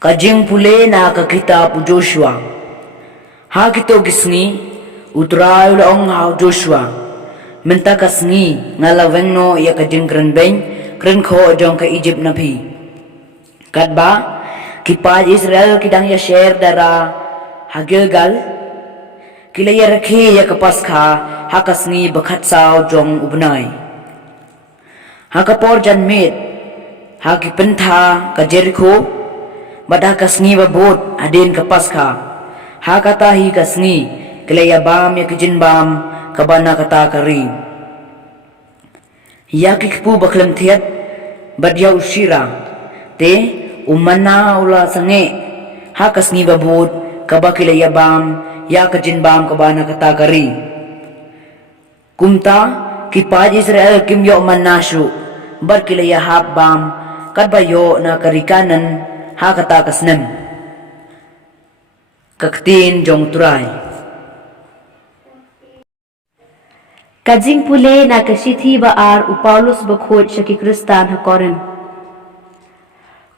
Kajing pule na kakita pu Joshua. Ha kito gisni utray ulaong hao Joshua. Menta kasni ngalaweng no ya kajing kren beng kren ko jong ka Egypt na pi. Kadba kipad Israel kidang ya share dara ha Gilgal. Kila ya rakhi ya kapaskha ha kasni bakat sao jong ubnay. Ha kapor jan mit ha kipentha ka Jericho. Badah kasni babot adin kapaskha ha kata hi kasni kelaya bam ya kijin bam kabana kata kari ya kikpu baklam thiat badya ushira te umana ula sange ha kasni babot kaba kelaya bam ya kijin bam kabana kata kari kumta kipaj Israel kim yo manashu bar kelaya hab bam kadbayo na karikanan ha kata kasnem kaktin jong turay kajing pule na kasithi ba ar upaulos bakhot shaki kristan hakoren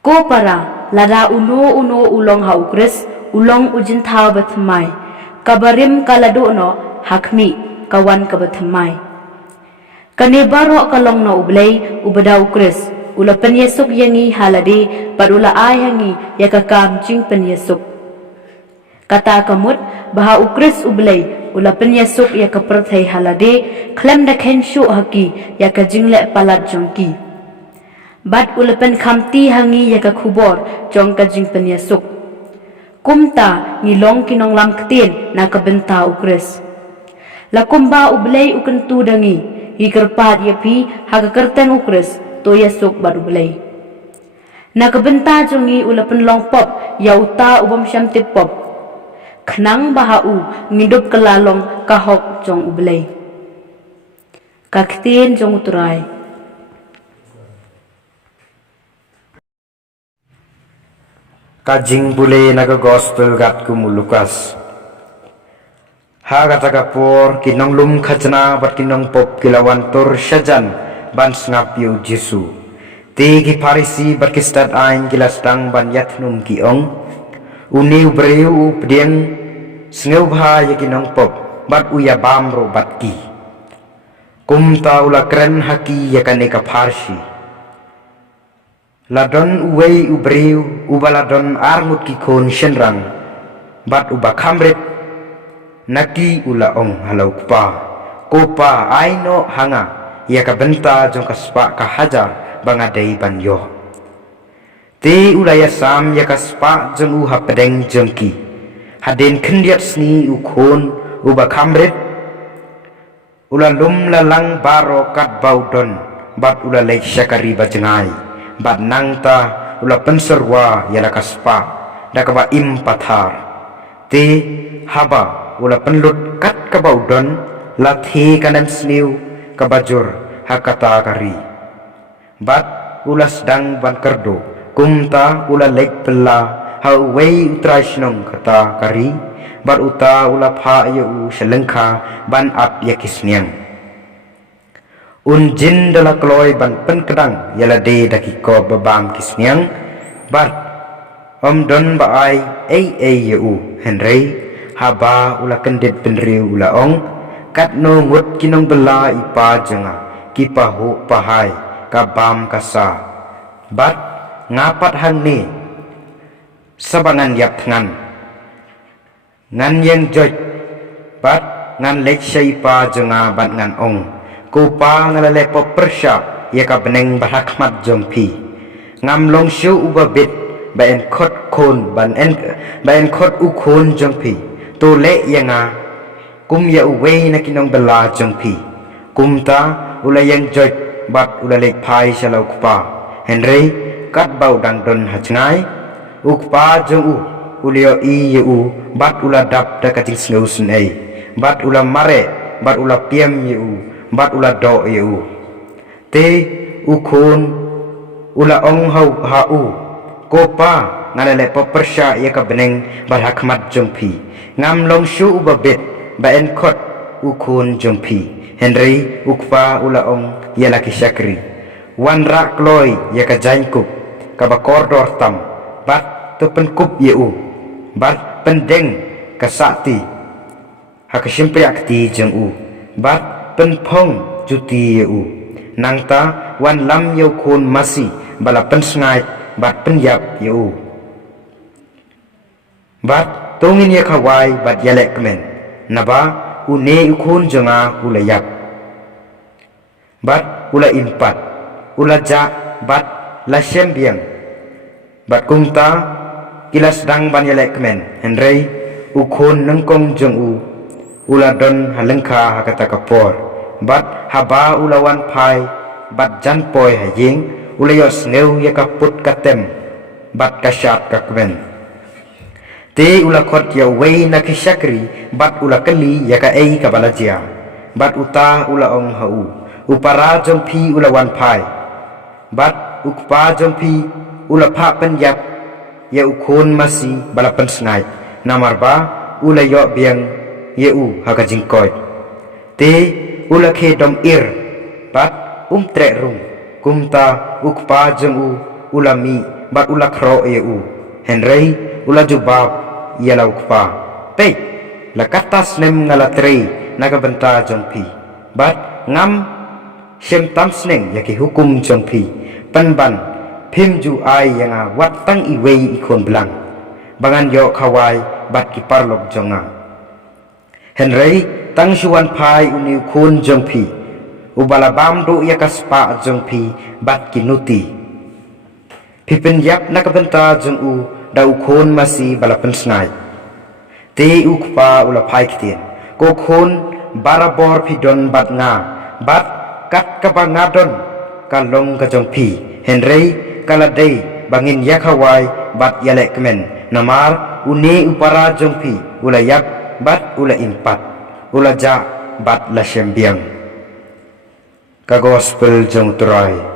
ko para lara uno ulong ha ukris ulong ujin thaw bathmai kabarim kalado no hakmi kawan kabathmai kanebaro kalong no ublay ubada ukris ula penyesuk yangi halade padula ay hangi yakakam jing penyesuk kata kamut baha ukris ublay ula penyesuk yakaperthai halade klem da khenshu haki yakajingle palat jongki bat ula pen khamti hangi yakakubor jong kajing penyesuk kumta ngilong kinong lam ktin na kabenta ukris lakumba ublay ukentu dangi hikerpat yapi hakakerten ukris to yasuk baru belai. Na kebenta jongi ulapan long pop yauta ubam syam pop. Kenang bahau ngidup kelalong kahok jong ubelai. Kaktin jong uturai. Kajing bule naga gospel gat ku Lukas. Ha kata kapor kinong lum khajna bat kinong pop kilawan tor syajan ban sngapiu Jesu tegi Farisi berkistat ain kilas dang ban yatnum kiong uni ubreu updieng sneu bha yakinong pop bat uya bamro bat ki kumta ula kren haki yakane ka Farsi ladon uwei ubreu ubaladon armut ki kon shenrang bat uba kamret naki ula ong halau kupa kopa aino hanga ia ka benta jong ka spa ka hajar bangadai ban yo te ulaya sam ya ka spa jong u hapdeng jongki haden khendiat sni u khon u ba khamret ula lum lalang baro kat baudon bat ula lek syakari bajengai bat nangta ula penserwa ya la ka spa da ka ba impathar te haba ula penlut kat ka baudon la the kanan sniu kabajur hakata kari bat ulas dang ban kerdo kumta ula lek pela hawei utrashnong kata kari bat uta ula pha yu selengkha ban ap yakisniang unjin dala kloy ban pen kedang yala de daki ko babam kisniang bat don ba ai yu henry haba ula kendit penriu ula ong kat no ngut kinong bela ipa jenga kipahu pahai kabam kasa bat ngapat hang ni sabangan yap ngan ngan yang joj bat ngan lek syaipa jenga bat ngan ong kupa ngalale persya ya ka beneng bahakmat jompi ngam long shu ubabit ba en khot khon ban en ba en khot u khon jompi to le yanga kum ya uwei na kinong bela jongpi kumta ulayang joj bat ulalek pai shalau kupa henry kat bau dang don hacngai ukpa jong u ulio i yu bat ula dap da kacing sneu sunai bat ula mare bat ula piam yu bat ula do yu te ukhon ula ong hau hau kopa ngalale persya ya ka beneng bat hakmat jongpi ngam long shu ubabet baen khot ukhun jongpi henry ukpa ulaong yalaki syakri wan rak loy ya ka jainku ka bakordor tam bat tu penkup yeu bat pendeng kasakti hakasimpri akti jeng u bat penpong juti yeu nangta wan lam yeu kun masih bala pensngai bat penyap yeu bat tongin ya kawai bat yalek kemen naba une ukun jenga ulayap bat ula impat ula ja bat la sembiang bat kumta kilas dang ban yalek kemen henrei ukun nengkong jeng u ula don halengka hakata kapor bat haba ulawan pai bat jan poi hajing ulayos ngeu ya kaput katem bat kasyat kakmen te ula kot ya wei na kisyakri bat ula keli ya ka ei kabalajia bat uta ula ong hau upara jompi ula wan pai bat ukpa jompi ula pa penyap ya ukun masih bala pensngai namarba ula yo biang ya u haka jingkoi te ula ke dom ir bat tre rung kumta ukpa jeng u ula mi bat ula kro ya u henrei ula jubab ialah ukpa pe la katas nem ngalatrei naga benta jongpi bat ngam sem tam sneng yaki hukum jongpi penban pimju ai yang wat tang iwei ikon belang bangan yo kawai bat ki parlok jonga henrei tang suan pai uni kun jongpi ubala bam do yakaspa jongpi bat kinuti pipen yap naga benta jong u da ukon masih bala pensngai te ukpa ula pai kitien ko khon barabor pidon bat nga bat kat kabangadon kalong kajongpi henrei kaladei bangin yakawai bat yalek kemen namar une upara jongpi ula yak bat ula impat ula ja bat la sembiang ka gospel jong turai